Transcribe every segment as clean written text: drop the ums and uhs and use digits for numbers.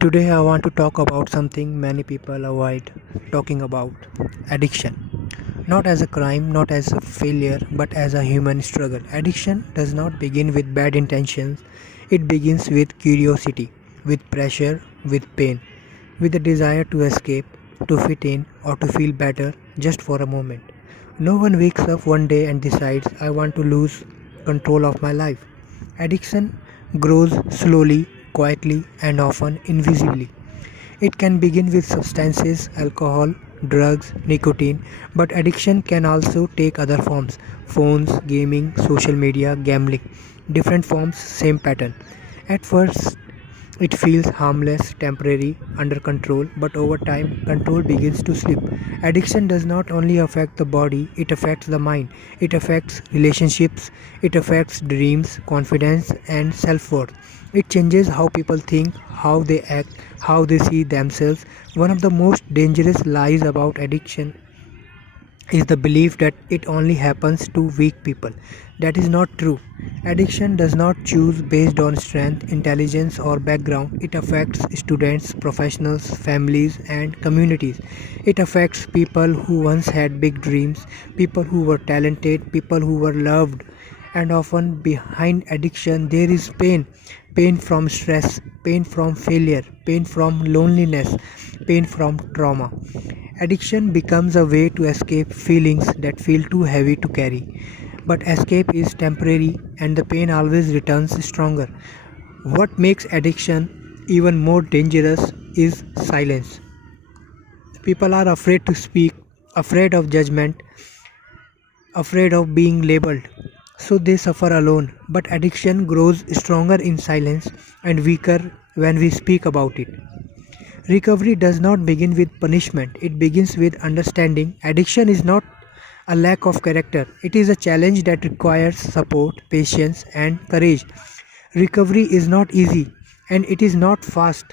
Today, I want to talk about something many people avoid talking about addiction. Not as a crime, not as a failure, but as a human struggle. Addiction does not begin with bad intentions, it begins with curiosity, with pressure, with pain, with the desire to escape, to fit in, or to feel better just for a moment. No one wakes up one day and decides, I want to lose control of my life. Addiction grows slowly, quietly, and often invisibly. It can begin with substances, alcohol, drugs, nicotine, but addiction can also take other forms phones, gaming, social media, gambling. Different forms, same pattern. At first, it feels harmless, temporary, under control, but over time, control begins to slip. Addiction does not only affect the body, it affects the mind. It affects relationships, it affects dreams, confidence, and self worth. It changes how people think, how they act, how they see themselves. One of the most dangerous lies about addiction is the belief that it only happens to weak people. That is not true. Addiction does not choose based on strength, intelligence, or background. It affects students, professionals, families, and communities. It affects people who once had big dreams, people who were talented, people who were loved, and often behind addiction there is pain from stress, pain from failure, pain from loneliness, pain from trauma. Addiction becomes a way to escape feelings that feel too heavy to carry, but escape is temporary and the pain always returns stronger. What makes addiction even more dangerous is silence. People are afraid to speak, afraid of judgment, afraid of being labeled, so they suffer alone. But addiction grows stronger in silence and weaker when we speak about it. Recovery does not begin with punishment, it begins with understanding. Addiction is not a lack of character, it is a challenge that requires support, patience, and courage. Recovery is not easy and it is not fast.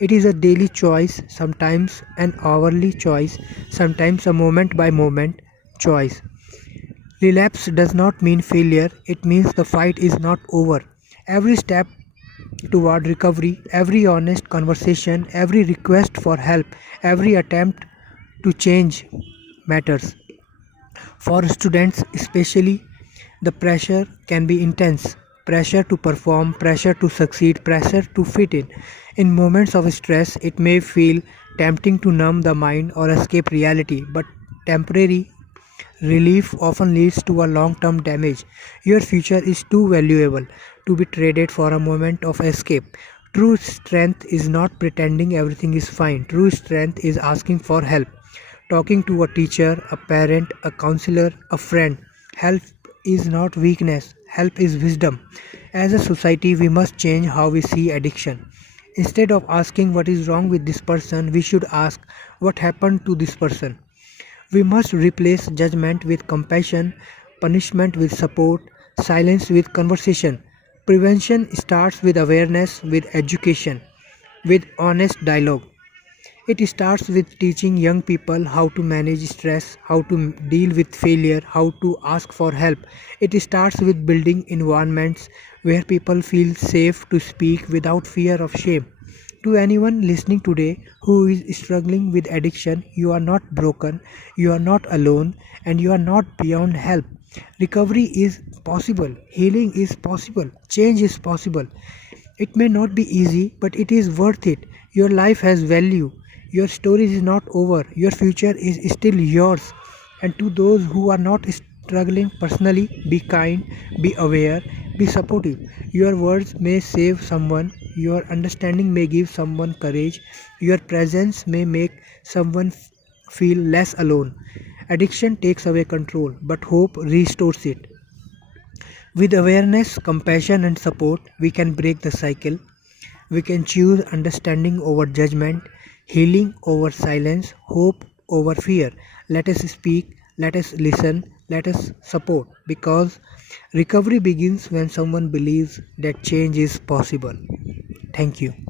It is a daily choice, sometimes an hourly choice, sometimes a moment by moment choice. Relapse does not mean failure, it means the fight is not over. Every step toward recovery, every honest conversation, every request for help, every attempt to change matters. For students, especially, the pressure can be intense. Pressure to perform, pressure to succeed, pressure to fit in. In moments of stress, it may feel tempting to numb the mind or escape reality, but temporary relief often leads to a long term damage. Your future is too valuable to be traded for a moment of escape. True strength is not pretending everything is fine. True strength is asking for help. Talking to a teacher, a parent, a counselor, a friend. Help is not weakness, help is wisdom. As a society, we must change how we see addiction. Instead of asking what is wrong with this person, we should ask what happened to this person. We must replace judgment with compassion, punishment with support, silence with conversation. Prevention starts with awareness, with education, with honest dialogue. It starts with teaching young people how to manage stress, how to deal with failure, how to ask for help. It starts with building environments where people feel safe to speak without fear of shame. To anyone listening today who is struggling with addiction, you are not broken, you are not alone, and you are not beyond help. Recovery is possible, healing is possible, change is possible. It may not be easy, but it is worth it. Your life has value. Your story is not over. Your future is still yours. And to those who are not struggling personally, be kind, be aware, be supportive. Your words may save someone. Your understanding may give someone courage. Your presence may make someone feel less alone. Addiction takes away control, but hope restores it. With awareness, compassion, and support, we can break the cycle. We can choose understanding over judgment, healing over silence, hope over fear. Let us speak, let us listen, let us support because recovery begins when someone believes that change is possible. Thank you.